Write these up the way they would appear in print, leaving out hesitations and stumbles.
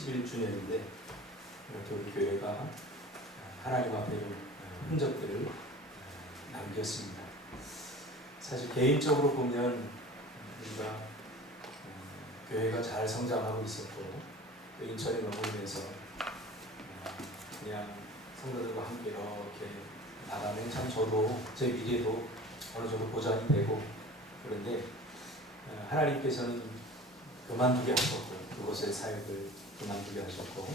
11주년인데 이렇게 우리 교회가 하나님 앞에 흔적들을 남겼습니다. 사실 개인적으로 보면 우리가 교회가 잘 성장하고 있었고 또 인천에 머물면서 그냥 성도들과 함께 이렇게 나가면 참 저도 제 미래도 어느 정도 보장이 되고, 그런데 하나님께서는 그만두게 하셨고 그곳의 사역을 그만두게 하셨고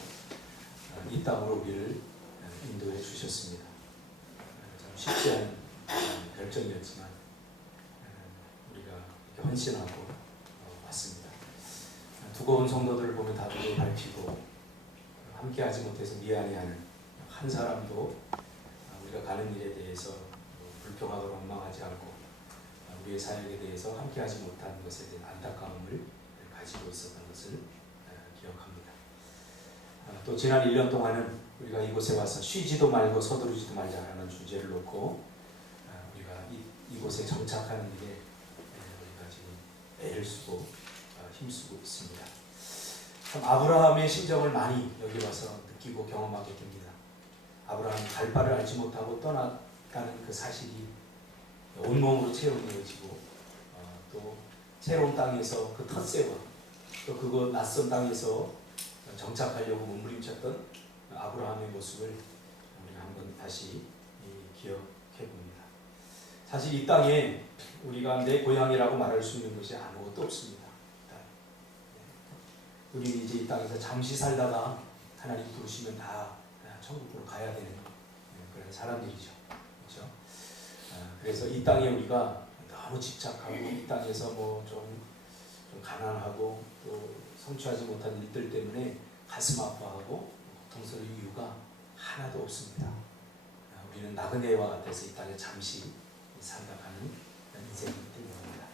이 땅으로 우리를 인도해 주셨습니다. 참 쉽지 않은 결정이었지만 우리가 이렇게 헌신하고 왔습니다. 두고 온 성도들을 보면 다 눈을 밟히고 함께하지 못해서 미안해하는 한 사람도 우리가 가는 일에 대해서 불평하고 원망하지 않고 우리의 사역에 대해서 함께하지 못한 것에 대한 안타까움을 가지고 있었던 것을 기억합니다. 또 지난 1년 동안은 우리가 이곳에 와서 쉬지도 말고 서두르지도 말자라는 주제를 놓고 우리가 이곳에 정착하는 일에 우리가 지금 애를 쓰고 힘쓰고 있습니다. 참 아브라함의 심정을 많이 여기 와서 느끼고 경험하게 됩니다. 아브라함이 갈 바를 알지 못하고 떠났다는 그 사실이 온몸으로 체험되어지고 또 새로운 땅에서 그 텃세와 또 그곳 낯선 땅에서 정착하려고 몸부림쳤던 아브라함의 모습을 우리가 한번 다시 기억해 봅니다. 사실 이 땅에 우리가 내 고향이라고 말할 수 있는 것이 아무것도 없습니다. 우리는 이제 이 땅에서 잠시 살다가 하나님 부르시면 다 천국으로 가야 되는 그런 사람들이죠. 그렇죠? 그래서 이 땅에 우리가 너무 집착하고 이 땅에서 좀 가난하고 또 성취하지 못한 일들 때문에 가슴 아파하고 고통스러울 이유가 하나도 없습니다. 우리는 나그네와 같아서 이 땅에 잠시 살다가는 인생이기 때문입니다.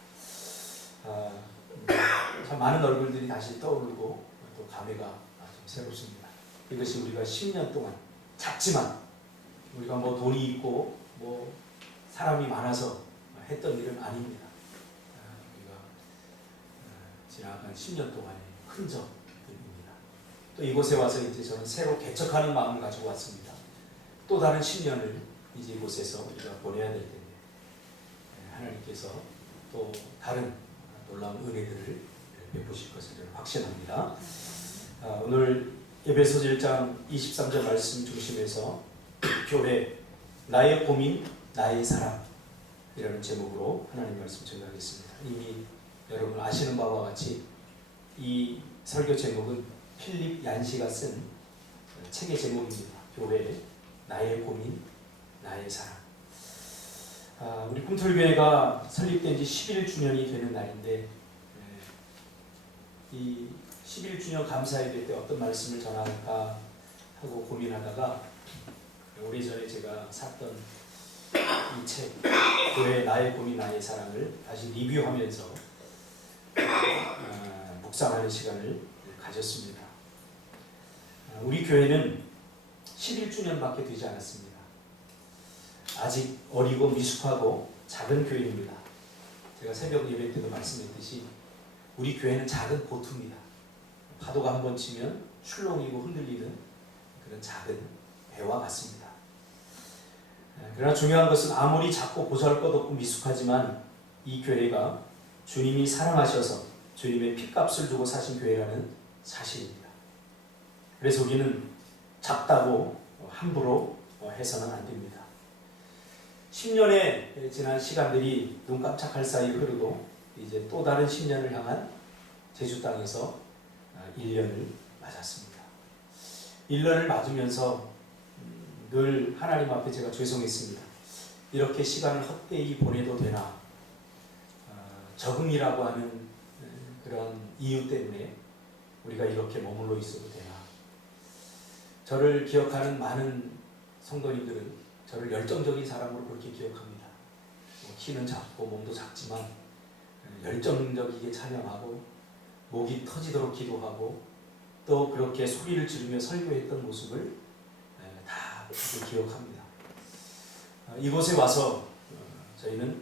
참 많은 얼굴들이 다시 떠오르고 또 감회가 좀 새롭습니다. 이것이 우리가 10년 동안 작지만 우리가 돈이 있고 사람이 많아서 했던 일은 아닙니다. 우리가 지나간 10년 동안의 흔적들입니다. 또 이곳에 와서 이제 저는 새로 개척하는 마음을 가지고 왔습니다. 또 다른 10년을 이제 이곳에서 우리가 보내야 될 텐데 하나님께서 또 다른 놀라운 은혜들을 베푸실 것을 저는 확신합니다. 오늘 에베소서 1장 23절 말씀 중심에서 교회 나의 고민 나의 사랑이라는 제목으로 하나님 말씀 전하겠습니다. 이미 여러분 아시는 바와 같이 이 설교 제목은 필립 얀시가 쓴 책의 제목입니다. 교회 나의 고민 나의 사랑. 우리 꿈틀교회가 설립된 지 11주년이 되는 날인데 이 11주년 감사예배 때 어떤 말씀을 전할까 하고 고민하다가 오래전에 제가 샀던 이 책 교회 나의 고민 나의 사랑을 다시 리뷰하면서 묵상하는 시간을 가졌습니다. 우리 교회는 11주년밖에 되지 않았습니다. 아직 어리고 미숙하고 작은 교회입니다. 제가 새벽 예배 때도 말씀했듯이 우리 교회는 작은 보트입니다. 파도가 한번 치면 출렁이고 흔들리는 그런 작은 배와 같습니다. 그러나 중요한 것은 아무리 작고 보잘것없고 미숙하지만 이 교회가 주님이 사랑하셔서 주님의 핏값을 두고 사신 교회라는 사실입니다. 그래서 우리는 작다고 함부로 해서는 안 됩니다. 10년의 지난 시간들이 눈 깜짝할 사이 흐르고 이제 또 다른 10년을 향한 제주 땅에서 1년을 맞았습니다. 1년을 맞으면서 늘 하나님 앞에 제가 죄송했습니다. 이렇게 시간을 헛되이 보내도 되나? 적응이라고 하는 그런 이유 때문에 우리가 이렇게 머물러 있어도 되나? 저를 기억하는 많은 성도님들은 저를 열정적인 사람으로 그렇게 기억합니다. 키는 작고 몸도 작지만 열정적이게 찬양하고 목이 터지도록 기도하고 또 그렇게 소리를 지르며 설교했던 모습을 다 기억합니다. 이곳에 와서 저희는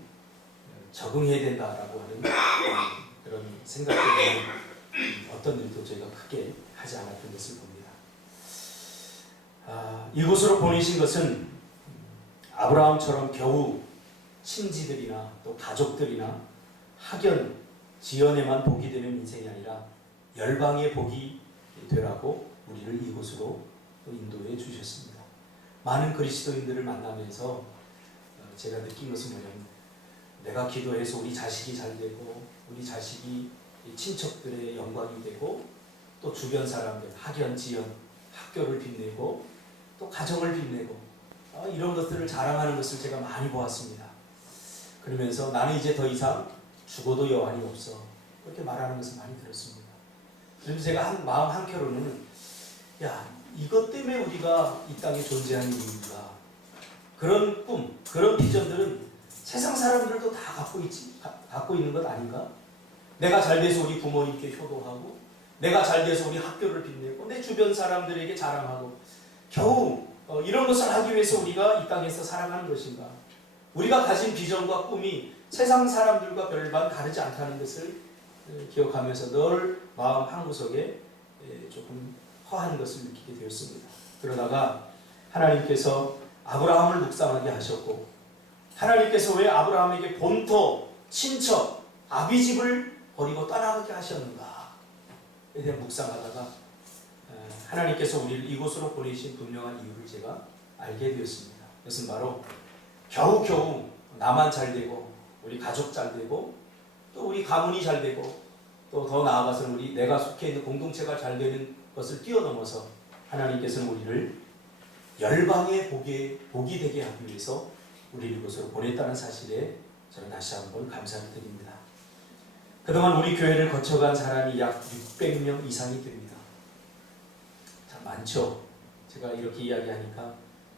적응해야 된다라고 하는 그런 생각 때문에 어떤 일도 저희가 크게 하지 않았던 것을 봅니다. 이곳으로 보내신 것은 아브라함처럼 겨우 친지들이나 또 가족들이나 학연, 지연에만 복이 되는 인생이 아니라 열방의 복이 되라고 우리를 이곳으로 또 인도해 주셨습니다. 많은 그리스도인들을 만나면서 제가 느낀 것은 뭐냐면, 내가 기도해서 우리 자식이 잘 되고 우리 자식이 친척들의 영광이 되고 또 주변 사람들, 학연, 지연, 학교를 빛내고 또 가정을 빛내고 이런 것들을 자랑하는 것을 제가 많이 보았습니다. 그러면서 나는 이제 더 이상 죽어도 여한이 없어, 그렇게 말하는 것을 많이 들었습니다. 그래서 제가 마음 한켠으로는, 야, 이것 때문에 우리가 이 땅에 존재하는 이유가, 그런 꿈, 그런 비전들은 세상 사람들도 다 갖고 있는 것 아닌가? 내가 잘 돼서 우리 부모님께 효도하고, 내가 잘 돼서 우리 학교를 빛내고, 내 주변 사람들에게 자랑하고, 겨우 이런 것을 하기 위해서 우리가 이 땅에서 살아가는 것인가? 우리가 가진 비전과 꿈이 세상 사람들과 별반 다르지 않다는 것을 기억하면서 늘 마음 한구석에 조금 허한 것을 느끼게 되었습니다. 그러다가 하나님께서 아브라함을 묵상하게 하셨고, 하나님께서 왜 아브라함에게 본토, 친척, 아비집을 버리고 떠나게 하셨는가에 대한 묵상하다가 하나님께서 우리를 이곳으로 보내신 분명한 이유를 제가 알게 되었습니다. 그것은 바로 겨우겨우 나만 잘 되고 우리 가족 잘 되고 또 우리 가문이 잘 되고 또 더 나아가서는 내가 속해 있는 공동체가 잘 되는 것을 뛰어넘어서 하나님께서는 우리를 열방의 복이 되게 하기 위해서 우리를 이곳으로 보냈다는 사실에 저는 다시 한번 감사를 드립니다. 그동안 우리 교회를 거쳐간 사람이 약 600명 이상이 됩니다. 참 많죠. 제가 이렇게 이야기하니까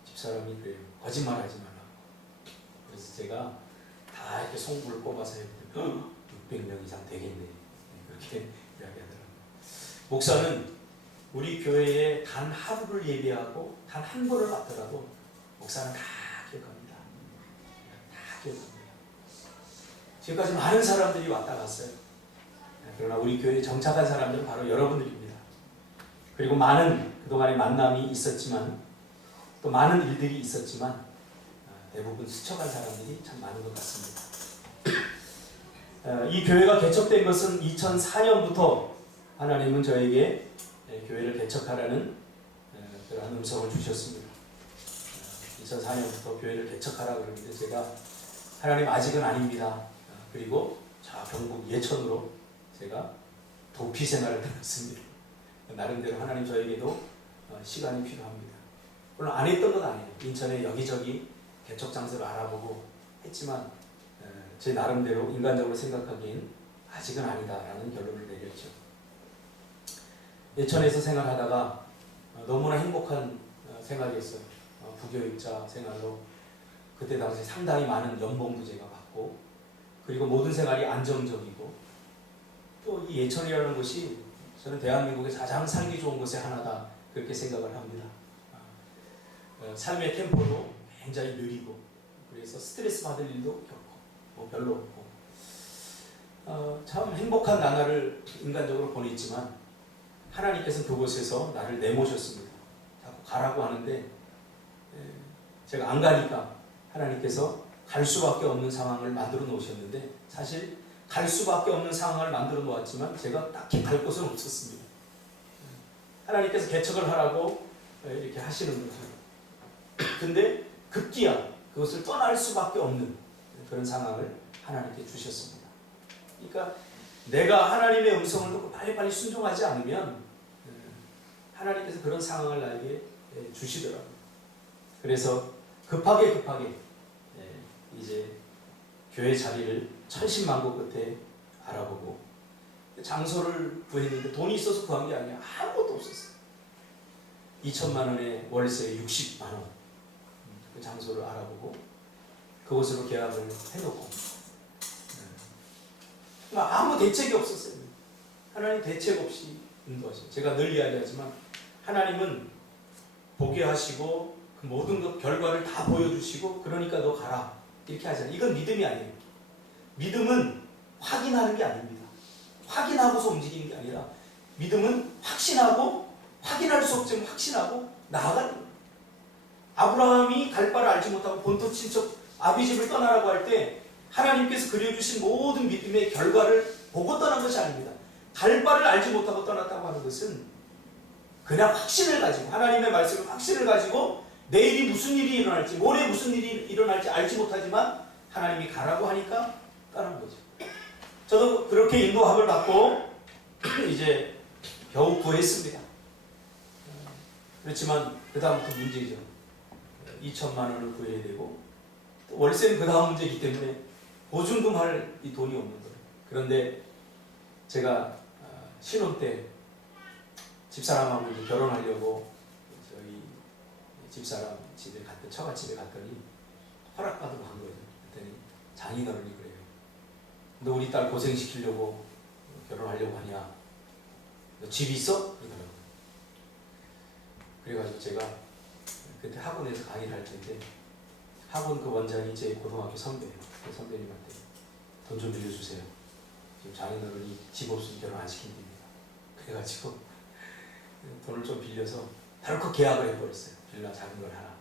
집사람이 그래요. 거짓말하지 말라고. 그래서 제가 다 이렇게 송구를 꼽아서 해보면 600명 이상 되겠네, 그렇게 이야기하더라고요. 목사는 우리 교회에 단 하루를 예배하고 단 한 번을 받더라도 목사는 다 기억합니다. 다 기억합니다. 지금까지 많은 사람들이 왔다 갔어요. 그러나 우리 교회에 정착한 사람들은 바로 여러분들입니다. 그리고 많은 그동안의 만남이 있었지만 또 많은 일들이 있었지만 대부분 스쳐간 사람들이 참 많은 것 같습니다. 이 교회가 개척된 것은 2004년부터 하나님은 저에게 교회를 개척하라는 그러한 음성을 주셨습니다. 2004년부터 교회를 개척하라 그러는데 제가 하나님 아직은 아닙니다. 그리고 경북 예천으로 제가 도피 생활을 해봤습니다. 나름대로 하나님 저에게도 시간이 필요합니다. 물론 안 했던 건 아니에요. 인천에 여기저기 개척 장소를 알아보고 했지만 제 나름대로 인간적으로 생각하기엔 아직은 아니다라는 결론을 내렸죠. 예천에서 생활하다가 너무나 행복한 생활이었어요. 부교육자 생활로 그때 당시 상당히 많은 연봉도 제가 받고, 그리고 모든 생활이 안정적이고, 또 이 예천이라는 곳이 저는 대한민국에서 가장 살기 좋은 곳의 하나다 그렇게 생각을 합니다. 삶의 템포도 굉장히 느리고, 그래서 스트레스 받을 일도 별로 없고, 참 행복한 나날을 인간적으로 보냈지만 하나님께서 그곳에서 나를 내모셨습니다. 자꾸 가라고 하는데 제가 안 가니까 하나님께서 갈 수밖에 없는 상황을 만들어 놓으셨는데, 사실 갈 수밖에 없는 상황을 만들어 놓았지만 제가 딱히 갈 곳은 없었습니다. 하나님께서 개척을 하라고 이렇게 하시는 거죠. 근데 급기야 그것을 떠날 수밖에 없는 그런 상황을 하나님께 주셨습니다. 그러니까 내가 하나님의 음성을 듣고 빨리빨리 순종하지 않으면 하나님께서 그런 상황을 나에게 주시더라고요. 그래서 급하게 이제 교회 자리를 천신만고 끝에 알아보고 장소를 구했는데 돈이 있어서 구한 게 아니라 아무것도 없었어요. 2천만 원에 월세 60만 원 그 장소를 알아보고 그곳으로 계약을 해놓고 아무 대책이 없었어요. 하나님 대책 없이 인도하셔요. 제가 늘 이야기하지만 하나님은 보게 하시고 그 모든 것 결과를 다 보여주시고 그러니까 너 가라 이렇게 하잖아요. 이건 믿음이 아니에요. 믿음은 확인하는 게 아닙니다. 확인하고서 움직이는 게 아니라 믿음은 확신하고 확인할 수 없지만 확신하고 나아가는 거예요. 아브라함이 갈 바를 알지 못하고 본토 친척 아비집을 떠나라고 할 때 하나님께서 그려주신 모든 믿음의 결과를 보고 떠난 것이 아닙니다. 갈 바를 알지 못하고 떠났다고 하는 것은 그냥 확신을 가지고 하나님의 말씀을 확신을 가지고 내일이 무슨 일이 일어날지 모레 무슨 일이 일어날지 알지 못하지만 하나님이 가라고 하니까 떠난 거죠. 저도 그렇게 인도함을 받고 이제 겨우 구했습니다. 그렇지만 그 다음부터 문제죠. 2천만 원을 구해야 되고 월세는 그 다음 문제이기 때문에 보증금 할 이 돈이 없는 거예요. 그런데 제가 신혼 때 집사람하고 이제 결혼하려고 저희 집사람 집에 처갓집에 갔더니 허락받으러 간 거예요. 그랬더니 장인어른이 그래요. 너 우리 딸 고생시키려고 결혼하려고 하냐? 너 집 있어? 그러더라고요. 그래가지고 제가 그때 학원에서 강의를 할 텐데 학원 그 원장이 제 고등학교 선배예요. 그 선배님한테 돈 좀 빌려주세요. 지금 장인어른이 집 없으면 결혼 안 시킨답니다. 그래가지고 돈을 좀 빌려서 덜컥 계약을 해버렸어요. 빌라 작은 걸 하나.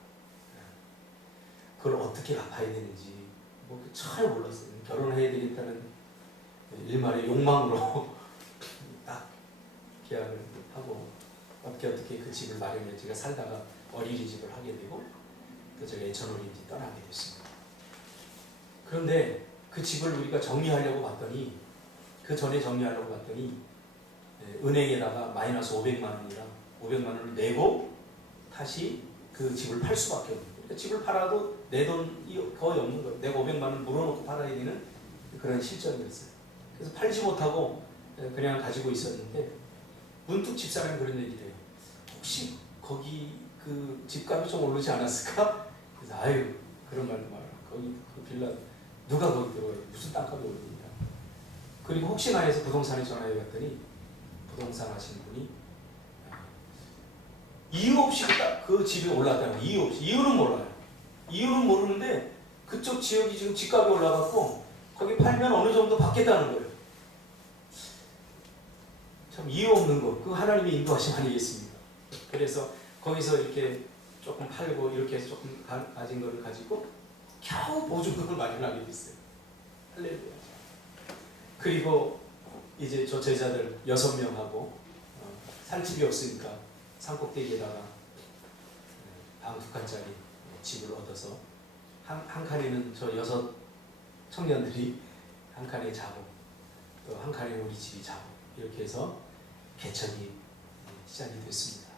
그걸 어떻게 갚아야 되는지 뭐 전혀 몰랐어요. 결혼해야 되겠다는 일말의 욕망으로 딱 계약을 하고 어떻게 그 집을 마련해 제가 살다가 어린이집을 하게 되고 또 제가 예천어린이집 떠나게 됐습니다. 그런데 그 집을 우리가 정리하려고 봤더니 그 전에 정리하려고 봤더니 은행에다가 마이너스 500만 원이랑 500만 원을 내고 다시 그 집을 팔 수밖에 없는 거예요. 그러니까 집을 팔아도 내 돈이 거의 없는 거예요. 내가 500만 원 물어놓고 팔아야 되는 그런 실정이었어요. 그래서 팔지 못하고 그냥 가지고 있었는데 문득 집사람이 그런 얘기를 해요. 혹시 거기 그 집값이 좀 오르지 않았을까? 그래서 아유 그런 말도 말아. 거기 그 빌라 누가 거기 들어가요? 무슨 땅값이 오르느냐. 그리고 혹시나 해서 부동산에 전화해 봤더니 부동산 하시는 분이 이유 없이 그 집이 올랐다는 거예요. 이유 없이. 이유는 몰라요. 이유는 모르는데 그쪽 지역이 지금 집값이 올라갔고 거기 팔면 어느 정도 받겠다는 거예요. 참 이유 없는 거. 그 하나님의 인도하심 아니겠습니까? 그래서 거기서 이렇게 조금 팔고 이렇게 해서 조금 가진 거를 가지고 겨우 보증금을 마련하게 됐어요. 할렐루야. 그리고 이제 저 제자들 6명하고 살 집이 없으니까 산꼭대기에다가 방 2칸짜리 집을 얻어서 한 칸에는 저 6 청년들이 한 칸에 자고 또 한 칸에 우리 집이 자고 이렇게 해서 개천이 시작이 됐습니다.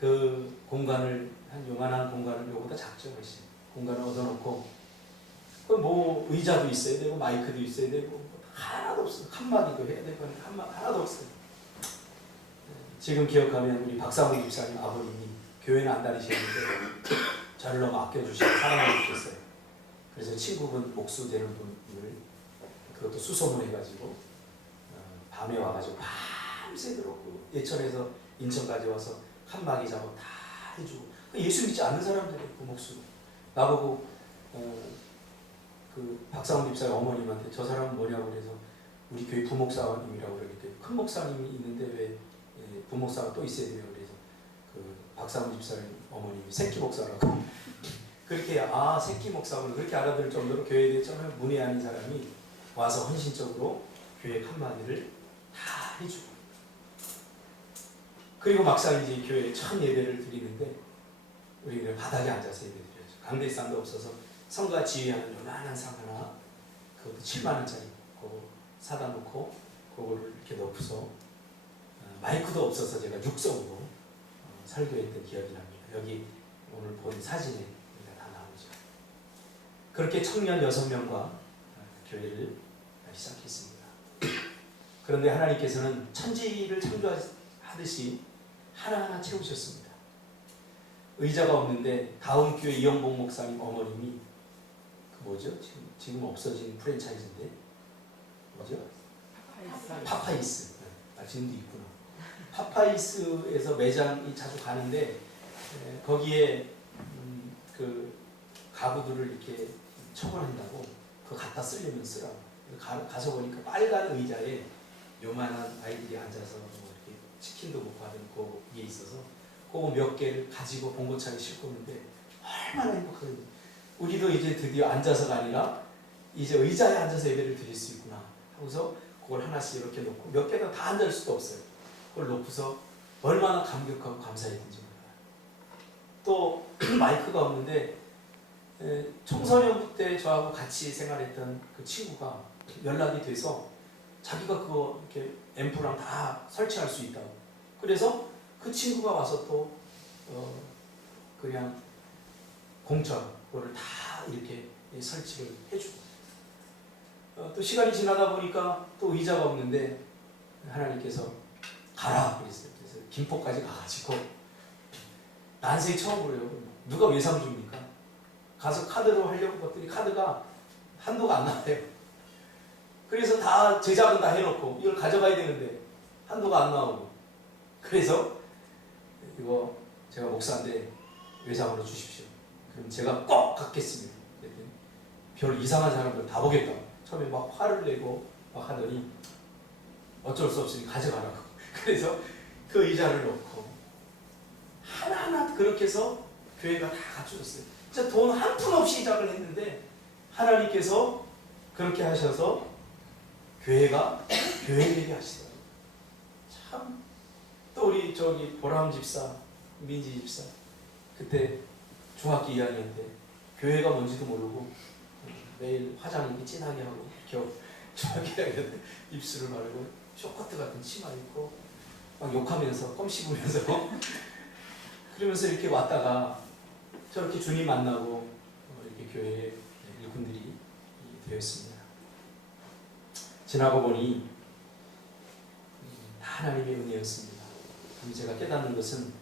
그 공간을 한 요만한 공간을 요보다 작죠. 훨씬 공간을 얻어놓고 뭐 의자도 있어야 되고 마이크도 있어야 되고 하나도 없어요. 칸막이도 해야 되고 하나도 없어요. 지금 기억하면 우리 박상훈 집사님 아버님이 교회는 안 다니셨는데 저를 너무 아껴주시고 사랑해 주셨어요. 그래서 친구분 목수 되는 분을 그것도 수소문해가지고 밤에 와가지고 밤새도록 예천에서 인천까지 와서 칸막이 작업 다 해주고 예수 믿지 않는 사람들이 그 목수로 나보고 그 박상훈 집사의 어머님한테 저 사람은 뭐냐고 그래서 우리 교회 부목사님이라고 그러니까 큰 목사님이 있는데 왜 부목사가 또 있어야 돼요. 그래서 그 박상훈 집사님 어머님이 새끼 목사라고 그렇게 새끼 목사구나 그렇게 알아들을 정도로 교회에 대해 정말 문외한인 사람이 와서 헌신적으로 교회 칸막이를 다 해주고 그리고 막상 이제 교회에 첫 예배를 드리는데 우리는 바닥에 앉아서 예배 드려야죠. 강대상도 없어서 성가 지휘하는 요만한 상 하나 그것도 7만 원짜리 그거 사다 놓고 그거를 이렇게 넣고서 마이크도 없어서 제가 육성으로 설교했던 기억이 납니다. 여기 오늘 본 사진에 다 나오죠. 그렇게 청년 6명과 교회를 시작했습니다. 그런데 하나님께서는 천지를 창조하듯이 하나하나 채우셨습니다. 의자가 없는데 다음 교회 이영복 목사님 어머님이 그 뭐죠? 지금 없어진 프랜차이즈인데 뭐죠? 파파이스. 지금도 있구나. 파파이스에서 매장이 자주 가는데 거기에 그 가구들을 이렇게 처분한다고 그거 갖다 쓰려면 쓰라고. 가서 보니까 빨간 의자에 요만한 아이들이 앉아서 뭐 이렇게 치킨도 먹고 하던 그게 있어서 그거 몇 개를 가지고 봉고차에 싣고 오는데 얼마나 행복하거든요. 우리도 이제 드디어 앉아서가 아니라 이제 의자에 앉아서 예배를 드릴 수 있구나 하고서 그걸 하나씩 이렇게 놓고 몇 개는 다 앉을 수도 없어요. 그걸 놓고서 얼마나 감격하고 감사했는지 몰라요. 또 마이크가 없는데 청소년 때 저하고 같이 생활했던 그 친구가 연락이 돼서 자기가 그거 이렇게 앰프랑 다 설치할 수 있다고. 그래서 그 친구가 와서 또 그냥 공짜로 그거를 다 이렇게 설치를 해주고 또 시간이 지나다 보니까 또 의자가 없는데 하나님께서 가라 그랬어요. 그래서 김포까지 가가지고 난생 처음으로요. 누가 외상 줍니까? 가서 카드로 하려고 봤더니 카드가 한도가 안 나와요. 그래서 다 제작은 다 해놓고 이걸 가져가야 되는데 한도가 안 나오고 그래서 이거 제가 목사인데 외상으로 주십시오. 그럼 제가 꼭 갖겠습니다. 그랬더니 별 이상한 사람들 다 보겠다고 처음에 막 화를 내고 막 하더니 어쩔 수 없으니 가져가라고. 그래서 그 의자를 놓고 하나하나 그렇게 해서 교회가 다 갖춰졌어요. 진짜 돈 한 푼 없이 시작을 했는데 하나님께서 그렇게 하셔서 교회가 교회 되게 하시더라고요. 참. 또 우리 보람 집사, 민지 집사 그때 중학교 2학년 때 교회가 뭔지도 모르고 매일 화장 이렇게 진하게 하고 겨우 중학교 2학년 때 입술을 바르고 쇼커트 같은 치마 입고 막 욕하면서 껌 씹으면서 그러면서 이렇게 왔다가 저렇게 주님 만나고 이렇게 교회에 일꾼들이 되었습니다. 지나고 보니 다 하나님의 은혜였습니다. 그럼 제가 깨닫는 것은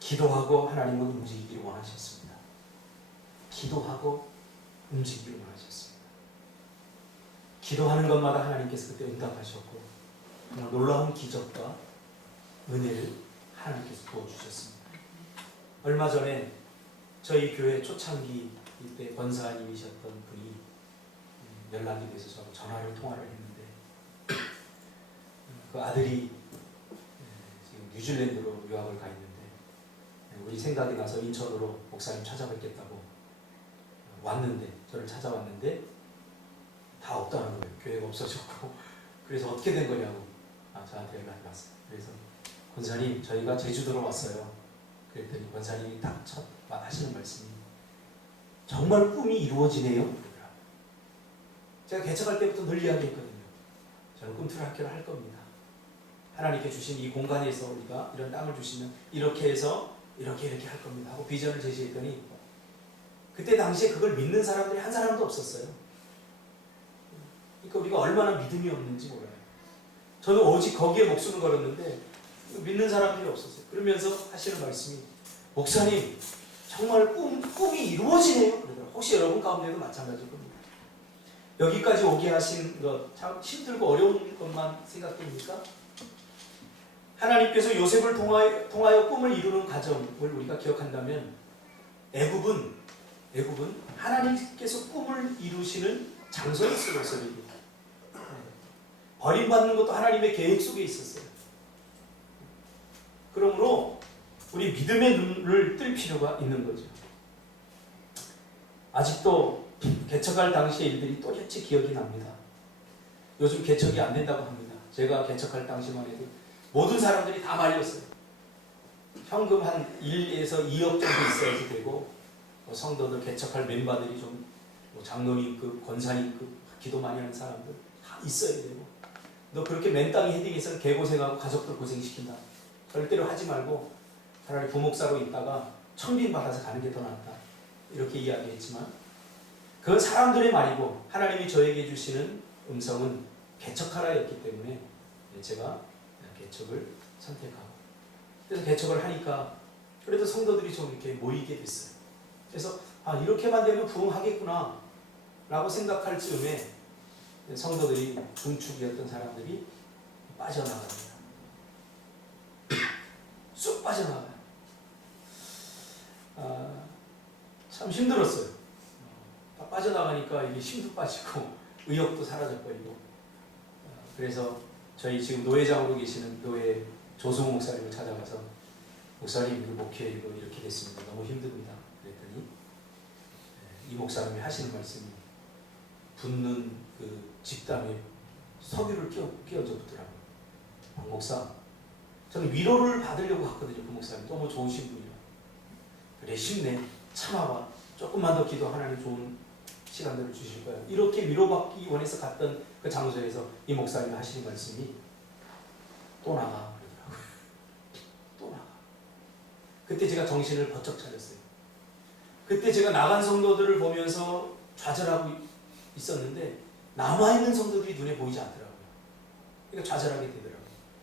기도하고 하나님은 움직이기를 원하셨습니다. 기도하고 움직이기를 원하셨습니다. 기도하는 것마다 하나님께서 그때 응답하셨고 정말 놀라운 기적과 은혜를 하나님께서 부어주셨습니다. 얼마 전에 저희 교회 초창기 이때 권사님이셨던 분이 연락이 돼서 저하고 통화를 했는데 그 아들이 지금 뉴질랜드로 유학을 가 있는데 우리 생각이 나서 인천으로 목사님 찾아뵙겠다고 왔는데 저를 찾아왔는데 다 없다는 거예요. 교회가 없어졌고 그래서 어떻게 된 거냐고 저한테 연락이 왔어요. 그래서 권사님 저희가 제주도로 왔어요. 그랬더니 권사님이 딱 첫 하시는 말씀이 정말 꿈이 이루어지네요. 그러더라고요. 제가 개척할 때부터 늘 이야기했거든요. 저는 꿈틀 학교를 할 겁니다. 하나님께 주신 이 공간에서 우리가 이런 땅을 주시면 이렇게 해서 이렇게 할 겁니다 하고 비전을 제시했더니 그때 당시에 그걸 믿는 사람들이 한 사람도 없었어요. 그러니까 우리가 얼마나 믿음이 없는지 몰라요. 저는 오직 거기에 목숨을 걸었는데 믿는 사람들이 없었어요. 그러면서 하시는 말씀이 목사님 정말 꿈이 이루어지네요. 그러더라고요. 혹시 여러분 가운데도 마찬가지일 겁니다. 여기까지 오게 하신 것 참 힘들고 어려운 것만 생각됩니까? 하나님께서 요셉을 통하여 꿈을 이루는 과정을 우리가 기억한다면 애굽은 하나님께서 꿈을 이루시는 장소였어요. 요셉에게. 버림받는 것도 하나님의 계획 속에 있었어요. 그러므로 우리 믿음의 눈을 뜰 필요가 있는 거죠. 아직도 개척할 당시의 일들이 또렷이 기억이 납니다. 요즘 개척이 안 된다고 합니다. 제가 개척할 당시만 해도 모든 사람들이 다 말렸어요. 현금 한 1에서 2억 정도 있어야지 되고 성도들 개척할 멤버들이 좀 장로님급, 권사님급 기도 많이 하는 사람들 다 있어야 되고 너 그렇게 맨땅에 헤딩해서 개고생하고 가족들 고생시킨다. 절대로 하지 말고 차라리 부목사로 있다가 천빈 받아서 가는 게 더 낫다. 이렇게 이야기했지만 그건 사람들의 말이고 하나님이 저에게 주시는 음성은 개척하라였기 때문에 제가 개척을 선택하고 그래서 개척을 하니까 그래도 성도들이 좀 이렇게 모이게 됐어요. 그래서 이렇게만 되면 부흥하겠구나 라고 생각할 즈음에 성도들이 중축이었던 사람들이 빠져나갑니다. 쑥 빠져나가요. 참 힘들었어요. 빠져나가니까 이게 힘도 빠지고 의욕도 사라져버리고 그래서 저희 지금 노회장으로 계시는 노회 조승우 목사님을 찾아가서 목사님 이거 목회 이거 이렇게 됐습니다. 너무 힘듭니다. 그랬더니 이 목사님이 하시는 말씀이 붙는 그 집담에 석유를 끼워줘 보더라고요. 박 목사, 저는 위로를 받으려고 갔거든요. 그 목사님 너무 좋으신 분이라. 그래 힘내, 참아봐. 조금만 더 기도 하나님 좋은 시간들을 주실 거야. 이렇게 위로받기 원해서 갔던 그 장소에서 이 목사님이 하시는 말씀이 또 나가 그러더라고요. 또 나가. 그때 제가 정신을 번쩍 차렸어요. 그때 제가 나간 성도들을 보면서 좌절하고 있었는데 남아있는 성도들이 눈에 보이지 않더라고요. 그러니까 좌절하게 되더라고요.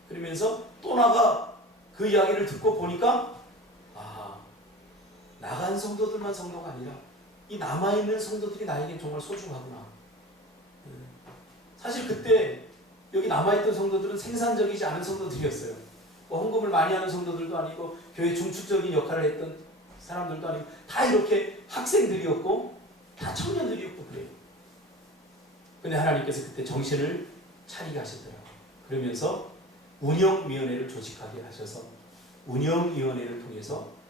그러면서 또 나가 그 이야기를 듣고 보니까 나간 성도들만 성도가 아니라 이 남아있는 성도들이 나에겐 정말 소중하구나. 사실 그때 여기 남아있던 성도들은 생산적이지 않은 성도들이었어요. 뭐 헌금을 많이 하는 성도들도 아니고 교회 중추적인 역할을 했던 사람들도 아니고 다 이렇게 학생들이었고 다 청년들이었고 그래요. 근데 하나님께서 그때 정신을 차리게 하셨더라고요. 그러면서 운영위원회를 조직하게 하셔서 운영위원회를 통해서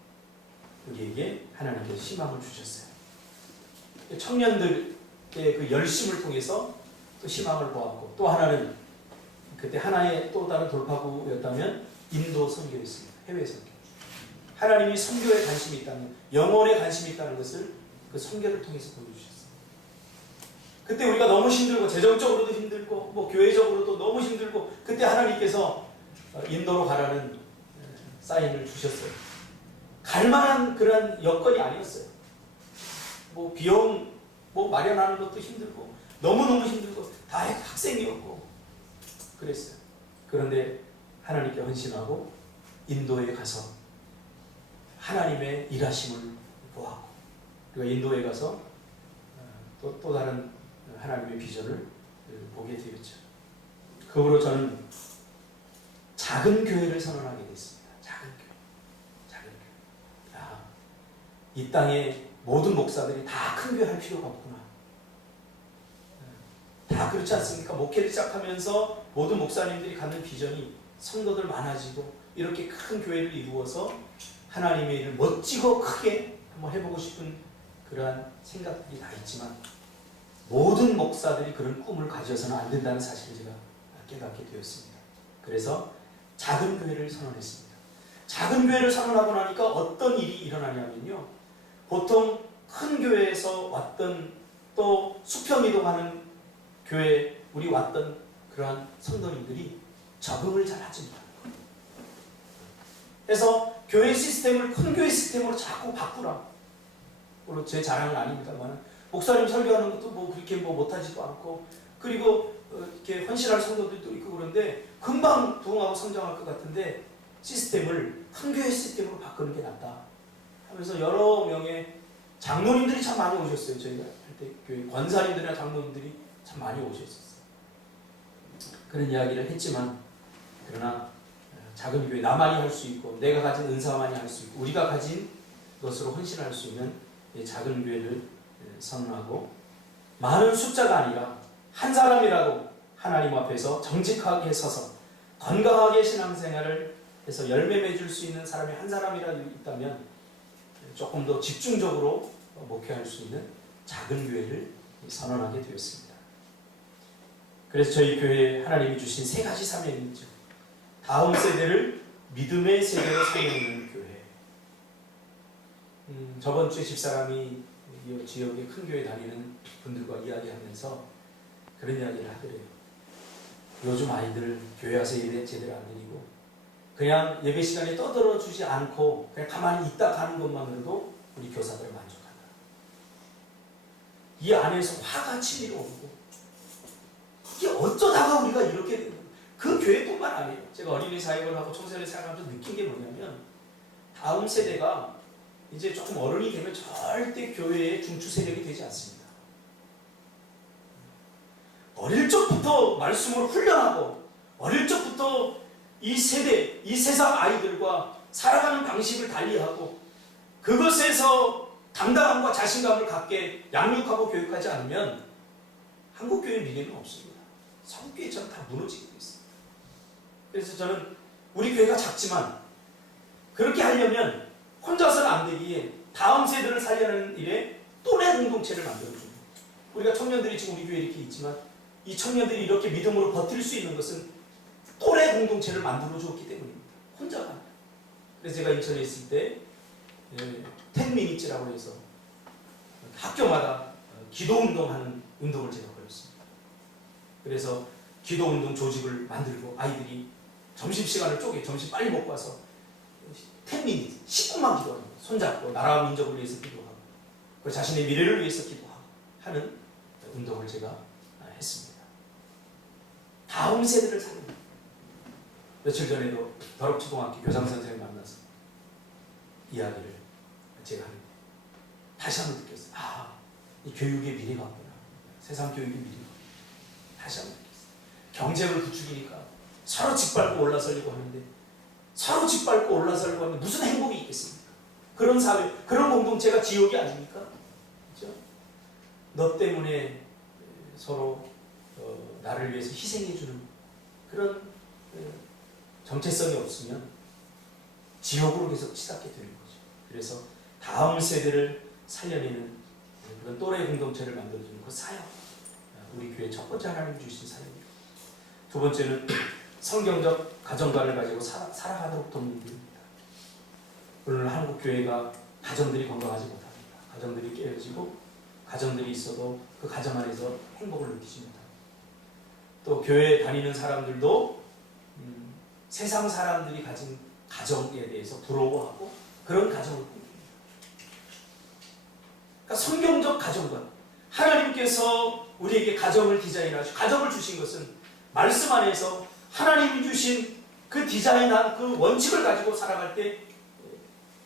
우리에게 하나님께서 희망을 주셨어요. 청년들의 그 열심을 통해서 또 희망을 보았고 또 하나는 그때 하나의 또 다른 돌파구였다면 인도 선교였습니다. 해외 선교. 하나님이 선교에 관심이 있다는 영혼에 관심이 있다는 것을 그 선교를 통해서 보여주셨어요. 그때 우리가 너무 힘들고 재정적으로도 힘들고 뭐 교회적으로도 너무 힘들고 그때 하나님께서 인도로 가라는 사인을 주셨어요. 갈 만한 그런 여건이 아니었어요. 뭐 비용 뭐 마련하는 것도 힘들고 너무너무 힘들고 다 학생이었고 그랬어요. 그런데 하나님께 헌신하고 인도에 가서 하나님의 일하심을 보았고 그리고 인도에 가서 또 다른 하나님의 비전을 보게 되었죠. 그 후로 저는 작은 교회를 선언하게 됐습니다. 작은 교회. 이 땅에 모든 목사들이 다 큰 교회 할 필요가 없구나. 다 그렇지 않습니까? 목회를 시작하면서 모든 목사님들이 갖는 비전이 성도들 많아지고 이렇게 큰 교회를 이루어서 하나님의 일을 멋지고 크게 한번 해보고 싶은 그러한 생각들이 다 있지만 모든 목사들이 그런 꿈을 가져서는 안 된다는 사실을 제가 깨닫게 되었습니다. 그래서 작은 교회를 선언했습니다. 작은 교회를 선언하고 나니까 어떤 일이 일어나냐면요. 보통 큰 교회에서 왔던 또 수평이동하는 교회 우리 왔던 그러한 성도님들이 적응을 잘 하지 못하는 거예요. 그래서 교회 시스템을 큰 교회 시스템으로 자꾸 바꾸라. 물론 제 자랑은 아닙니다만 목사님 설교하는 것도 뭐 그렇게 뭐 못하지도 않고 그리고 이렇게 헌신할 성도들도 있고 그런데 금방 부흥하고 성장할 것 같은데 시스템을 큰 교회 시스템으로 바꾸는 게 낫다 하면서 여러 명의 장로님들이 참 많이 오셨어요. 저희가 할 때 교회 권사님들이나 장로님들이 참 많이 오셨었어요. 그런 이야기를 했지만 그러나 작은 교회 나만이 할 수 있고 내가 가진 은사만이 할 수 있고 우리가 가진 것으로 헌신할 수 있는 작은 교회를 선언하고 많은 숫자가 아니라 한 사람이라도 하나님 앞에서 정직하게 서서 건강하게 신앙생활을 해서 열매 맺을 수 있는 사람이 한 사람이라도 있다면 조금 더 집중적으로 목회할 수 있는 작은 교회를 선언하게 되었습니다. 그래서 저희 교회에 하나님이 주신 세 가지 사명이 있죠. 다음 세대를 믿음의 세대로 살리는 교회. 저번 주에 집사람이 이 지역에 큰 교회 다니는 분들과 이야기하면서 그런 이야기를 하더래요. 요즘 아이들 교회 와서 예배 제대로 안 드리고 그냥 예배 시간에 떠들어 주지 않고 그냥 가만히 있다 가는 것만으로도 우리 교사들 만족한다. 이 안에서 화가 치밀어 오르고 이게 어쩌다가 우리가 이렇게 되는 거예요. 그 교회뿐만 아니에요. 제가 어린이 사역을 하고 청소년 사역을 하면서 느낀 게 뭐냐면 다음 세대가 이제 조금 어른이 되면 절대 교회의 중추 세력이 되지 않습니다. 어릴 적부터 말씀으로 훈련하고 어릴 적부터 이 세대, 이 세상 아이들과 살아가는 방식을 달리하고 그것에서 당당함과 자신감을 갖게 양육하고 교육하지 않으면 한국교회 미래는 없습니다. 성교회처럼 다 무너지게 되어 있습니다. 그래서 저는 우리 교회가 작지만 그렇게 하려면 혼자서는 안 되기에 다음 세대를 살려는 일에 또래 공동체를 만들어줍니다. 우리가 청년들이 지금 우리 교회에 이렇게 있지만 이 청년들이 이렇게 믿음으로 버틸 수 있는 것은 또래 공동체를 만들어주었기 때문입니다. 혼자가 아니라. 그래서 제가 인천에 있을 때 10미니츠라고 해서 학교마다 기도운동하는 운동을 제가 벌였습니다. 그래서 기도운동 조직을 만들고 아이들이 점심시간을 쪼개 점심 빨리 먹고 와서 10미니츠 10분만 기도하는 거예요. 손잡고 나라와 민족을 위해서 기도하고 그 자신의 미래를 위해서 기도하고 하는 운동을 제가 했습니다. 다음 세대를 살립니다. 며칠 전에도 더럽초등학교 교장선생님 만나서 이야기를 제가 하는데 다시 한번 느꼈어요. 아, 이 교육의 미래가 없구나. 세상 교육의 미래가 없구나. 다시 한번 느꼈어요. 경쟁을 부추기니까 서로 짓밟고 올라서려고 하는데 서로 짓밟고 올라서려고 하면 무슨 행복이 있겠습니까? 그런 사회, 그런 공동체가 지옥이 아닙니까? 그렇죠? 너 때문에 서로 나를 위해서 희생해주는 그런 정체성이 없으면 지옥으로 계속 치닫게 되는 거죠. 그래서 다음 세대를 살려내는 그런 또래 공동체를 만들어주는 그 사역, 우리 교회 첫 번째 하나님 주신 사역입니다. 두 번째는 성경적 가정관을 가지고 살아가도록 돕는 일입니다. 오늘 한국 교회가 가정들이 건강하지 못합니다. 가정들이 깨어지고 가정들이 있어도 그 가정 안에서 행복을 느끼지 못합니다. 또 교회에 다니는 사람들도 세상 사람들이 가진 가정에 대해서 부러워하고 그런 가정을 꿈꿉니다. 그러니까 성경적 가정관, 하나님께서 우리에게 가정을 디자인하시고 가정을 주신 것은 말씀 안에서 하나님이 주신 그 디자인한 그 원칙을 가지고 살아갈 때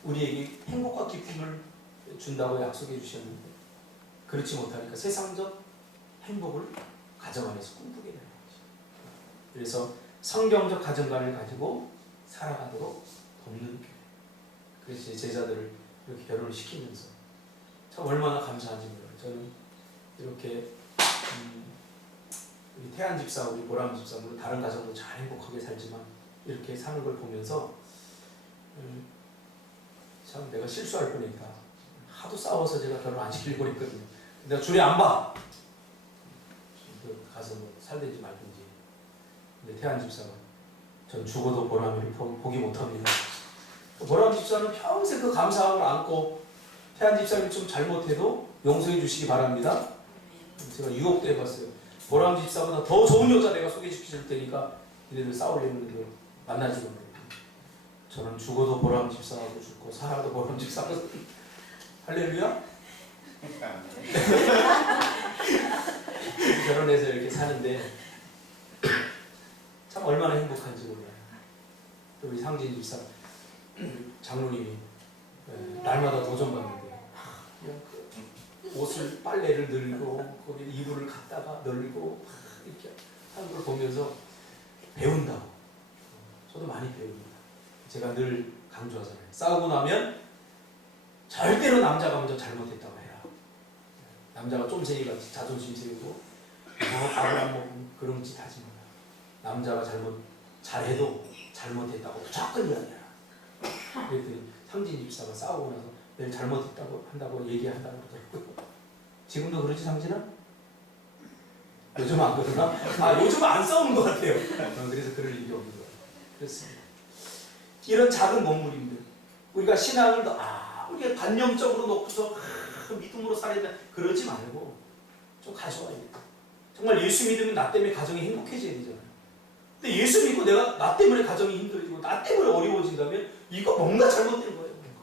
우리에게 행복과 기쁨을 준다고 약속해 주셨는데 그렇지 못하니까 세상적 행복을 가정 안에서 꿈꾸게 되는 거죠. 그래서 성경적 가정관을 가지고 살아가도록 돕는 교회. 그래서 제 제자들을 이렇게 결혼을 시키면서 참 얼마나 감사한지 몰라요. 저는 이렇게 우리 태안 집사, 우리 보람 집사, 물론 다른 가정도 잘 행복하게 살지만 이렇게 사는 걸 보면서 참 내가 실수할 뻔했다. 하도 싸워서 제가 결혼 안 시키려고 했거든요. 내가 줄에 안 봐. 가서 뭐 살든지 말든지. 근데 태안 집사가 전 죽어도 보람이를 포기 못합니다. 보람 집사는 평생 그 감사함을 안고 태안 집사님 좀 잘못해도 용서해 주시기 바랍니다. 제가 유혹도 해봤어요. 보람 집사보다 더 좋은 여자 내가 소개시켜 줄 테니까 니네들 싸우려면 만나지 말고. 저는 죽어도 보람 집사하고 죽고 살아도 보람 집사하고 할렐루야? 결혼해서 이렇게 사는데 참 얼마나 행복한지 몰라요. 또 우리 상진 집사 장로님이 날마다 도전받는데 옷을 빨래를 늘고 거기 이불을 갖다가 널고 이렇게 하는 걸 보면서 배운다고. 저도 많이 배웁니다. 제가 늘 강조하잖아요. 싸우고 나면 절대로 남자가 먼저 잘못했다고 해라. 남자가 쫌생이같이 자존심 세우고 밥을 안 먹고 그런 짓 하지 마라. 남자가 잘해도 잘못했다고 무조건 이야기해라. 그랬더니 상진 집사가 싸우고 나서 내일 잘못했다고 한다고 얘기한다고 그러더라고요. 지금도 그러지 상진아? 요즘 안 그러나? 아 요즘 안 싸우는 것 같아요. 그래서 그럴 일이 없는 거예요. 그렇습니다. 이런 작은 몸부림들 우리가 신앙을 우리가 관념적으로 놓고서 믿음으로 살아야 돼 그러지 말고 좀 가져와야 돼. 정말 예수 믿으면 나 때문에 가정이 행복해져야 되잖아요. 근데 예수 믿고 내가 나 때문에 가정이 힘들어지고 나 때문에 어려워진다면 이거 뭔가 잘못된 거예요. 뭔가.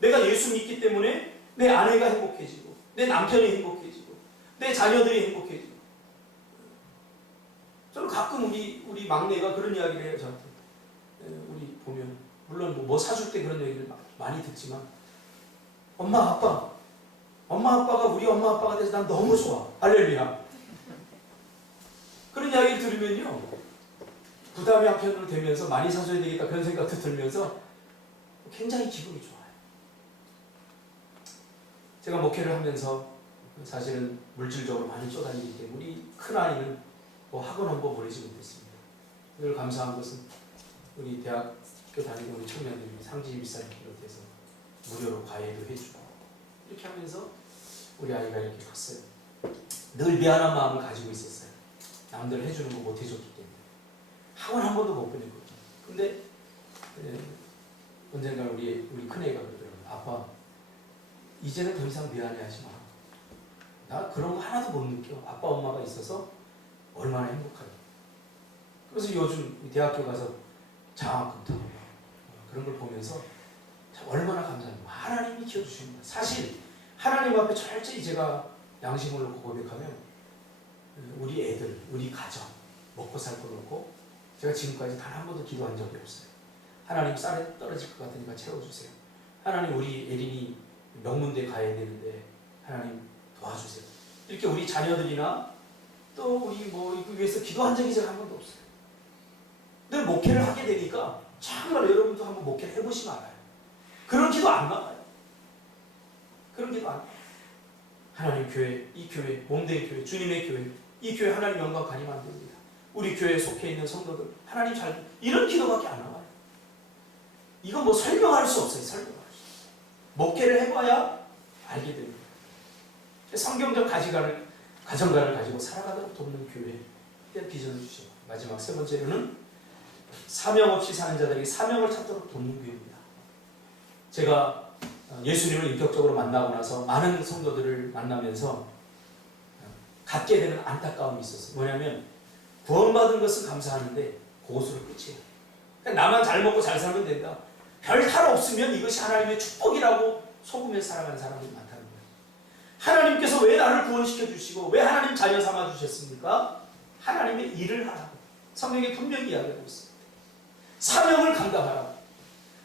내가 예수 믿기 때문에 내 아내가 행복해지고 내 남편이 행복해지고 내 자녀들이 행복해지고 저는 가끔 우리 막내가 그런 이야기를 해요. 저한테 우리 보면 물론 뭐 사줄 때 그런 얘기를 많이 듣지만 엄마 아빠가 우리 엄마 아빠가 돼서 난 너무 좋아. 할렐루야. 그런 이야기를 들으면요 부담이 한편으로 되면서 많이 사줘야 되겠다 그런 생각도 들면서 굉장히 기분이 좋아요. 제가 목회를 하면서 사실은 물질적으로 많이 쫓아다니기 때문에 우리 큰아이는 뭐 학원 한번 보내지 못했습니다. 늘 감사한 것은 우리 대학교 다니는 우리 청년들이 상지 일사를 비롯해서 무료로 과외도 해주고 이렇게 하면서 우리 아이가 이렇게 컸어요. 늘 미안한 마음을 가지고 있었어요. 남들 해주는 거 못 해줬기 때문에 학원 한 번도 못 보냈거든요. 근데 언젠가 우리 큰애가 그러더라고요. 아빠, 이제는 더 이상 미안해하지 마. 나 그런 거 하나도 못 느껴. 아빠 엄마가 있어서 얼마나 행복하냐. 그래서 요즘 대학교 가서 장학금도 그런 걸 보면서 얼마나 감사합니다. 하나님이 키워주십니다. 사실 하나님 앞에 철저히 제가 양심을 놓고 고백하면 우리 애들, 우리 가정 먹고 살 거 놓고 제가 지금까지 단 한 번도 기도한 적이 없어요. 하나님 쌀에 떨어질 것 같으니까 채워주세요. 하나님 우리 에린이 명문대 가야 되는데 하나님 도와주세요. 이렇게 우리 자녀들이나 또 우리 뭐 이거 위해서 기도한 적이 제가 한 번도 없어요. 늘 목회를 하게 되니까 정말 여러분도 한번 목회를 해보시면 알아요. 그런 기도 안 나와요. 그런 기도 안 나와요. 하나님 교회, 이 교회, 몸된 교회, 주님의 교회, 이 교회 하나님 영광 가리면 안 됩니다. 우리 교회에 속해 있는 성도들 하나님 잘, 이런 기도밖에 안 나와요. 이건 뭐 설명할 수 없어요. 설명할 수 없어요. 목회를 해봐야 알게 됩니다. 성경적 가정관을 가지고 살아가도록 돕는 교회에 대한 비전을 주시고, 마지막 세 번째로는 사명 없이 사는 자들에게 사명을 찾도록 돕는 교회입니다. 제가 예수님을 인격적으로 만나고 나서 많은 성도들을 만나면서 갖게 되는 안타까움이 있었어요. 뭐냐면 구원받은 것은 감사하는데 그것으로 끝이에요. 그러니까 나만 잘 먹고 잘 살면 된다. 별 탈 없으면 이것이 하나님의 축복이라고 속으면서 살아가는 사람들이 많다는 거예요. 하나님께서 왜 나를 구원시켜 주시고 왜 하나님 자녀 삼아 주셨습니까? 하나님의 일을 하라고 성경에 분명히 이야기하고 있습니다. 사명을 감당하라고.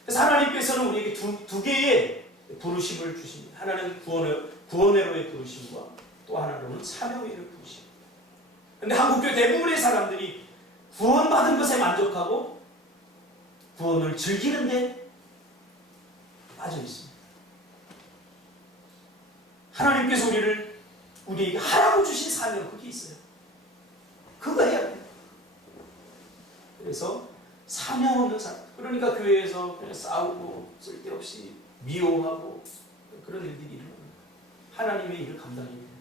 그래서 하나님께서는 우리에게 두 개의 부르심을 주십니다. 하나는 구원회로의 부르심과 또 하나로는 사명회로의 부르심. 그런데 한국교회 대부분의 사람들이 구원받은 것에 만족하고 구원을 즐기는 데 빠져 있습니다. 하나님께서 우리에게 하라고 주신 사명, 그게 있어요. 그거 해야 돼요. 그래서 사명 없는 사람, 그러니까 교회에서 그냥 싸우고 쓸데없이 미워하고 그런 일들이 일어납니다. 하나님의 일을 감당해야 됩니다.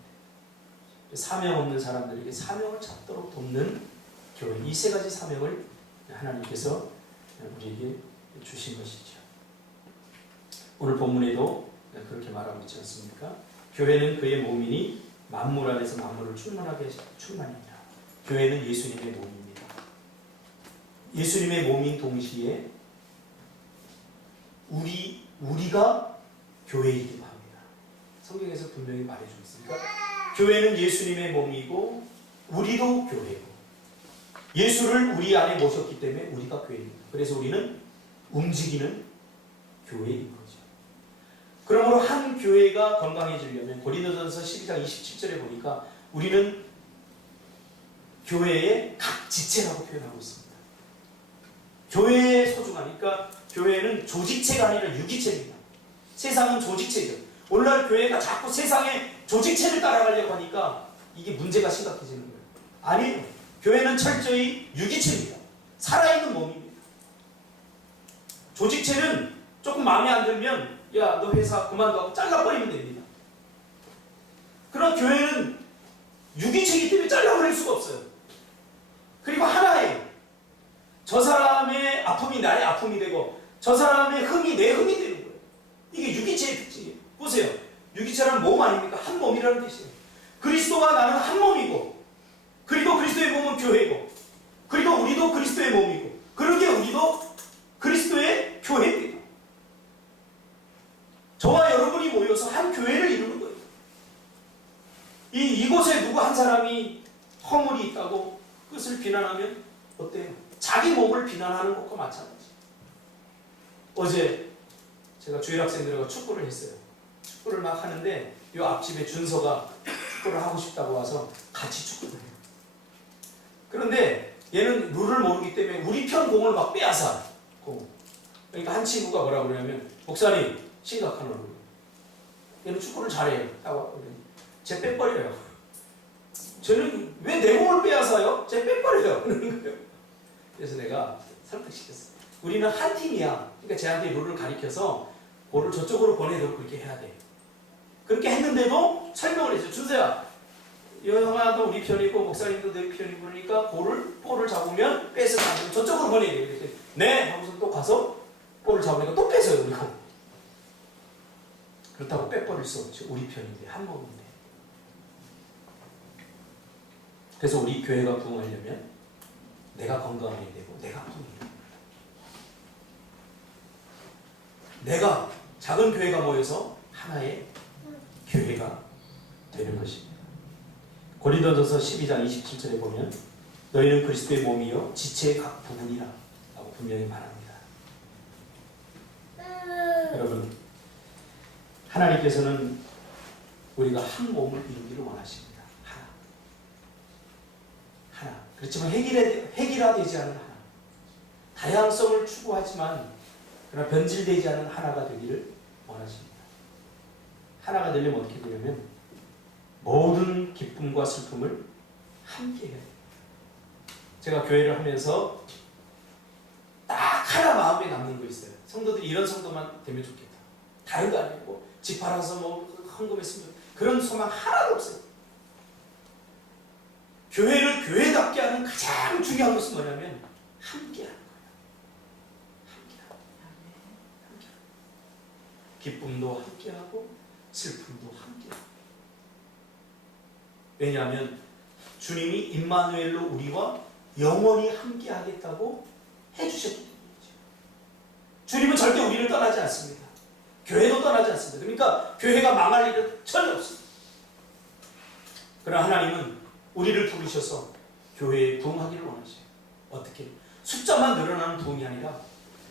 사명 없는 사람들에게 사명을 찾도록 돕는 교회, 이 세 가지 사명을 하나님께서 우리에게 주신 것이죠. 오늘 본문에도 그렇게 말하고 있지 않습니까? 교회는 그의 몸이니 만물 안에서 만물을 충만하게 충만입니다. 교회는 예수님의 몸입니다. 예수님의 몸인 동시에 우리가 교회이기도 합니다. 성경에서 분명히 말해주고 있습니다. 교회는 예수님의 몸이고 우리도 교회고 예수를 우리 안에 모셨기 때문에 우리가 교회입니다. 그래서 우리는 움직이는 교회인 거죠. 그러므로 한 교회가 건강해지려면 고린도전서 12장 27절에 보니까 우리는 교회의 각 지체라고 표현하고 있습니다. 교회의 소중함, 그러니까 교회는 조직체가 아니라 유기체입니다. 세상은 조직체죠. 오늘날 교회가 자꾸 세상의 조직체를 따라가려고 하니까 이게 문제가 심각해지는 거예요. 아니에요. 교회는 철저히 유기체입니다. 살아있는 몸입니다. 조직체는 조금 마음에 안 들면 야, 너 회사 그만두고 잘라버리면 됩니다. 그런 교회는 유기체이기 때문에 잘라버릴 수가 없어요. 그리고 하나예요. 저 사람의 아픔이 나의 아픔이 되고 저 사람의 흠이 내 흠이 되는 거예요. 이게 유기체의 특징이에요. 보세요. 유기체란 몸 아닙니까? 한 몸이라는 뜻이에요. 그리스도와 나는 한 몸이고 그리고 그리스도의 몸은 교회고 그리고 우리도 그리스도의 몸이고 그러기에 우리도 그리스도의 교회입니다. 저와 여러분이 모여서 한 교회를 이루는 거예요. 이곳에 누구 한 사람이 허물이 있다고 끝을 비난하면 어때요? 자기 몸을 비난하는 것과 마찬가지. 어제 제가 주일학생들하고 축구를 했어요. 축구를 막 하는데 이 앞집에 준서가 축구를 하고 싶다고 와서 같이 축구를 해요. 그런데 얘는 룰을 모르기 때문에 우리 편 공을 막 빼앗아. 그러니까 한 친구가 뭐라고 그러냐면 목사님 심각한 얼굴. 얘는 축구를 잘해요. 쟤 빼버려요. 저는 왜 내 몸을 빼앗아요? 쟤 빼버려요. 그러는 거예요. 그래서 내가 설득시켰어. 우리는 한 팀이야. 그러니까 쟤한테 룰을 가리켜서 볼을 저쪽으로 보내도록 그렇게 해야 돼. 그렇게 했는데도 설명을 했어요. 준서야, 여형아도 우리 편이고 목사님도 내 편이고 그러니까 볼을 잡으면 뺏으면 안 되고 저쪽으로 보내야 돼. 그랬더니 네! 하고서 또 가서 볼을 잡으니까 또 뺏어요. 우리가. 그렇다고 빼버릴 수 없죠. 우리 편인데, 한 몸인데. 그래서 우리 교회가 부흥하려면 내가 건강해야 되고 내가 부흥해야 돼. 내가 작은 교회가 모여서 하나의 교회가 되는 것입니다. 고린도전서 12장 27절에 보면 너희는 그리스도의 몸이요 지체의 각 부분이라 라고 분명히 말합니다. 여러분, 하나님께서는 우리가 한 몸을 이루기를 원하십니다. 하나. 그렇지만 획일화되지 않은 하나. 다양성을 추구하지만 그러나 변질되지 않은 하나가 되기를 원하십니다. 하나가 되려면 어떻게 되냐면 모든 기쁨과 슬픔을 함께 해야 돼요. 제가 교회를 하면서 딱 하나 마음에 남는 거 있어요. 성도들이 이런 성도만 되면 좋겠다. 다른 거 아니고 집 팔아서 뭐 헌금했으면 그런 소망 하나도 없어요. 교회를 교회답게 하는 가장 중요한 것은 뭐냐면 함께하는 거예요. 함께하는. 기쁨도 함께하고 슬픔도 함께하고. 왜냐하면 주님이 임마누엘로 우리와 영원히 함께하겠다고 해주셨기 때문이죠. 주님은 절대 우리를 떠나지 않습니다. 교회도 떠나지 않습니다. 그러니까 교회가 망할 일은 전혀 없습니다. 그러나 하나님은 우리를 부르셔서 교회에 부흥하기를 원하셔요. 어떻게? 숫자만 늘어나는 부흥이 아니라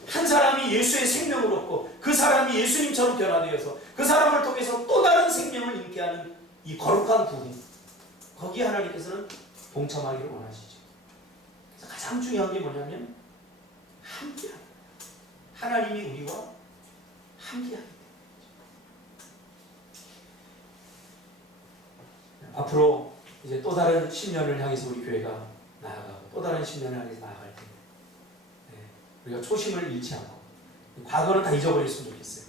한 사람이 예수의 생명을 얻고 그 사람이 예수님처럼 변화되어서 그 사람을 통해서 또 다른 생명을 인계하는 이 거룩한 부흥, 거기에 하나님께서는 동참하기를 원하시죠. 그래서 가장 중요한 게 뭐냐면 함께하는 거예요. 하나님이 우리와 함께하기 때문이죠. 앞으로 이제 또 다른 10년을 향해서 우리 교회가 나아가고 또 다른 10년을 향해서 나아갈 텐데 우리가 초심을 잃지 않고 과거는 다 잊어버렸으면 좋겠어요.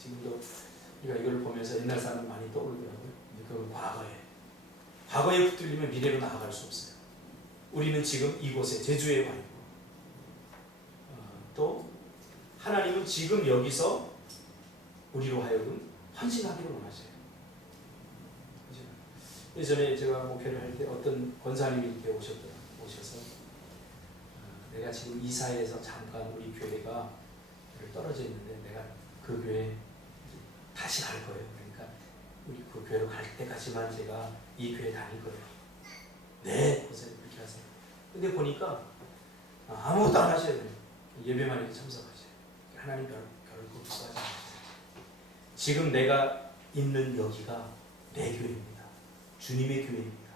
지금도 우리가 이걸 보면서 옛날 사람 많이 떠오르더라고요. 그 과거에 붙들리면 미래로 나아갈 수 없어요. 우리는 지금 이곳에 제주에 와 있고 또 하나님은 지금 여기서 우리로 하여금 헌신하기를 원하셔요. 그죠? 예전에 제가 목회를 할 때 어떤 권사님이 이렇게 오셔서 내가 지금 이사해서 잠깐 우리 교회가 떨어져 있는데 내가 그 교회 다시 갈 거예요. 그러니까 우리 그 교회로 갈 때까지만 제가 이 교회 다닐 거예요. 네, 권사님 그렇게 하세요. 근데 보니까 아무것도 안 하셔야 돼요. 예배만 이렇게 참석하셔요. 하나님 결국 구하지 않아요. 지금 내가 있는 여기가 내 교회입니다. 주님의 교회입니다.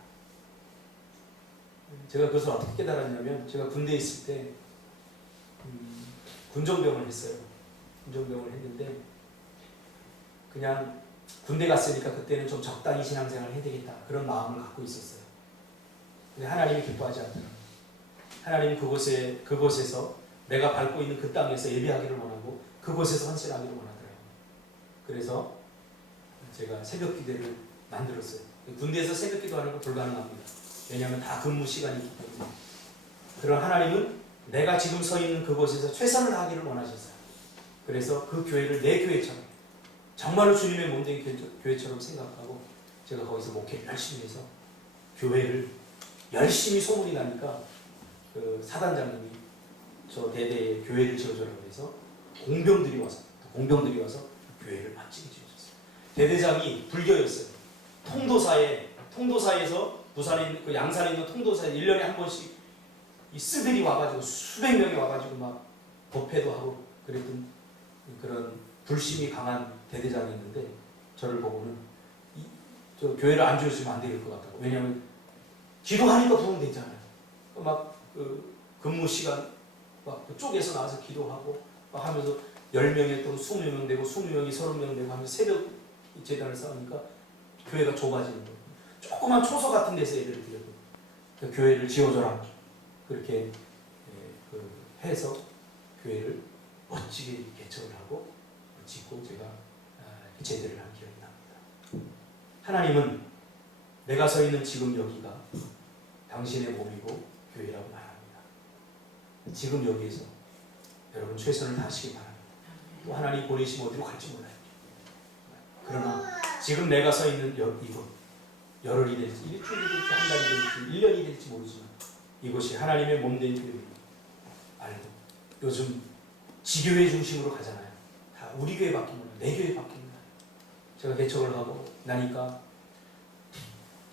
제가 그것을 어떻게 깨달았냐면 제가 군대에 있을 때 군종병을 했어요. 군종병을 했는데 그냥 군대 갔으니까 그때는 좀 적당히 신앙생활을 해야 되겠다 그런 마음을 갖고 있었어요. 근데 하나님이 기뻐하지 않더라고요. 하나님이 그곳에서 내가 밟고 있는 그 땅에서 예배하기를 원하고 그곳에서 헌신하기를 원하더라고요. 그래서 제가 새벽 기도를 만들었어요. 군대에서 새벽 기도하는 건 불가능합니다. 왜냐하면 다 근무 시간이 있기 때문에. 그런 하나님은 내가 지금 서 있는 그곳에서 최선을 다하기를 원하셨어요. 그래서 그 교회를 내 교회처럼 정말로 주님의 몸된 교회처럼 생각하고 제가 거기서 목회를 열심히 해서 교회를 열심히 소문이 나니까 그 사단장님이 저 대대에 교회를 지어주라고 해서 공병들이 와서 교회를 멋지게 지어줬어요. 대대장이 불교였어요. 통도사에서 부산에 있는 그 양산에 있는 통도사에 1년에 한 번씩 이 스들이 와가지고 수백 명이 와가지고 막 법회도 하고 그랬던 그런 불심이 강한 대대장이었는데 저를 보고는 저 교회를 안 지어주면 안 될 것 같다고. 왜냐하면 기도하니까 부흥되잖아요. 막 그 근무 시간 막 쪼개서 나와서 기도하고 막 하면서 10명이 또 20명 되고 20명이 30명 되고 하면서 새벽 재단을 쌓으니까 교회가 좁아지는 거예요. 조그만 초소 같은 데서 예배를 드려도 그 교회를 지어줘라. 그렇게 해서 교회를 멋지게 개척을 하고 짓고 제가 제대를 한 기억이 납니다. 하나님은 내가 서 있는 지금 여기가 당신의 몸이고 교회라고 말합니다. 지금 여기에서 여러분 최선을 다하시기 바랍니다. 또 하나님 보내시면 어디로 갈지 몰라요. 그러나 지금 내가 서 있는 이곳, 열흘이 될지 일주일이 될지 한 달이 될지 1년이 될지 모르지만 이곳이 하나님의 몸된 교회입니다. 알고 요즘 지교회 중심으로 가잖아요. 다 우리 교회밖에 몰라요. 내 교회밖에 몰라요. 제가 개척을 하고 나니까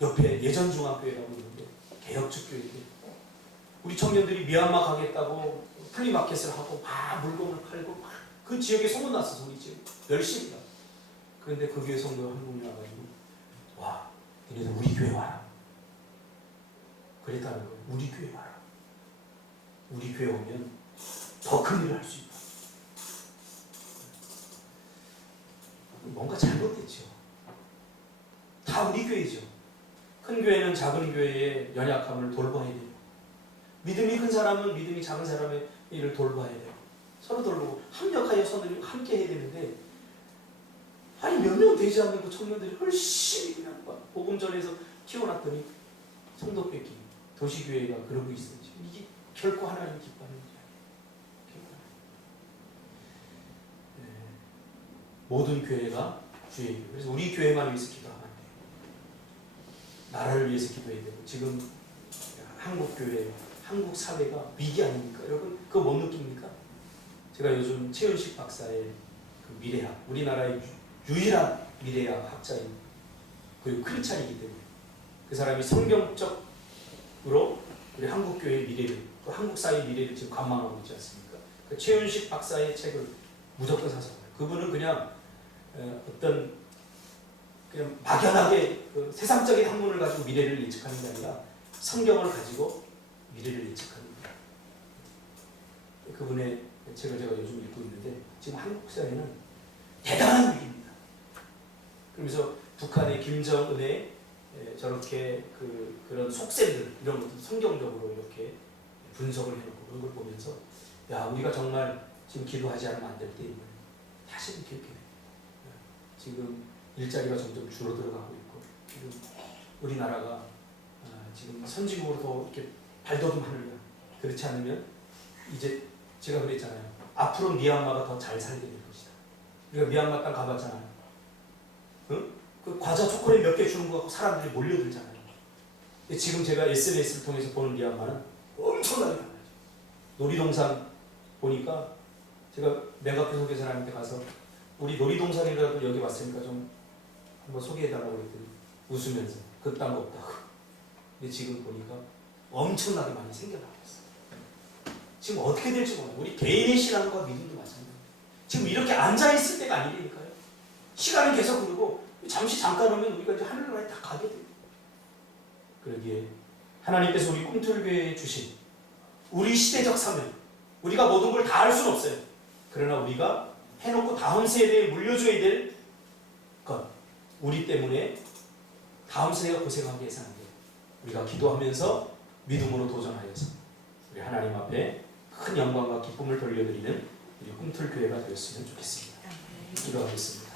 옆에 예전중학교회라고 있는데 개혁축 교회인데 우리 청년들이 미얀마 가겠다고 플리마켓을 하고 막 물건을 팔고 막 그 지역에 소문났어. 우리 지역 열심히 가. 그런데 그 교회 성도 한 분이 와가지고 와 너희들 우리 교회 와라. 그랬다는 거예요. 우리 교회 와라. 우리 교회 오면 더 큰 일을 할 수 있다. 뭔가 잘못됐죠. 다 우리 교회죠. 큰 교회는 작은 교회의 연약함을 돌봐야 돼요. 믿음이 큰 사람은 믿음이 작은 사람의 일을 돌봐야 돼요. 서로 돌보고 합력하여 손을 함께 해야 되는데 아니 몇 명 되지 않는 그 청년들이 열심히 그냥 복음 전에서 키워놨더니 성도 뺏기 도시교회가 그러고 있어요. 이게 결코 하나님 기뻐하는 일이 아니에요. 모든 교회가 주의 교회. 그래서 우리 교회만 위해서 기도하면 안 돼요. 나라를 위해서 기도해야 되고 지금 한국 교회, 한국 사회가 위기 아닙니까? 여러분 그거 못 느낍니까? 제가 요즘 최윤식 박사의 그 미래학, 우리나라의 유일한 미래학 학자인 그리고 크리스찬이기 때문에 그 사람이 성경적으로 우리 한국 교회의 미래를, 또 한국 사회의 미래를 지금 관망하고 있지 않습니까? 그 최윤식 박사의 책을 무조건 사서 봐요. 그분은 그냥 어떤 그냥 막연하게 그 세상적인 학문을 가지고 미래를 예측하는 게 아니라 성경을 가지고 미래를 예측하는 거예요. 그분의 책을 제가 요즘 읽고 있는데 지금 한국 사회는 대단한 위기입니다. 그러면서 북한의 김정은의 저렇게 그런 속셈들 이런 것들 성경적으로 이렇게 분석을 해놓고 그런 걸 보면서 야 우리가 정말 지금 기도하지 않으면 안 될 때임을 다시 느끼게 돼요. 지금 일자리가 점점 줄어들어가고 있고 지금 우리나라가 지금 선진국으로 더 이렇게 발돋움하느냐 그렇지 않으면 이제 제가 그랬잖아요. 앞으로 미얀마가 더 잘 살게 될 것이다. 우리가 미얀마 땅 가봤잖아요. 응? 그 과자 초콜릿 몇 개 주는 거 갖고 사람들이 몰려들잖아요. 지금 제가 SNS를 통해서 보는 미얀마는 엄청나게 달라요. 놀이동산 보니까 제가 맹학교 소개사람한테 가서 우리 놀이동산이라도 여기 왔으니까 좀 한번 소개해달라고 그랬더니 웃으면서 그딴 거 없다고. 근데 지금 보니까 엄청나게 많이 생겨나고 있어요. 지금 어떻게 될지 몰라요. 우리 개인의 신앙과 믿음도 마찬가지예요. 지금 이렇게 앉아있을 때가 아니니까요. 시간은 계속 흐르고 잠깐 오면 우리가 이제 하늘나라에 다 가게 돼요. 그러기에 하나님께서 우리 꿈틀교회에 주신 우리 시대적 사명, 우리가 모든 걸 다 할 수는 없어요. 그러나 우리가 해놓고 다음 세대에 물려줘야 될 것, 우리 때문에 다음 세대가 고생하게 해서는 안 돼요. 우리가 기도하면서 믿음으로 도전하여서 우리 하나님 앞에 큰 영광과 기쁨을 돌려드리는 우리 꿈틀교회가 되었으면 좋겠습니다. 기도하겠습니다.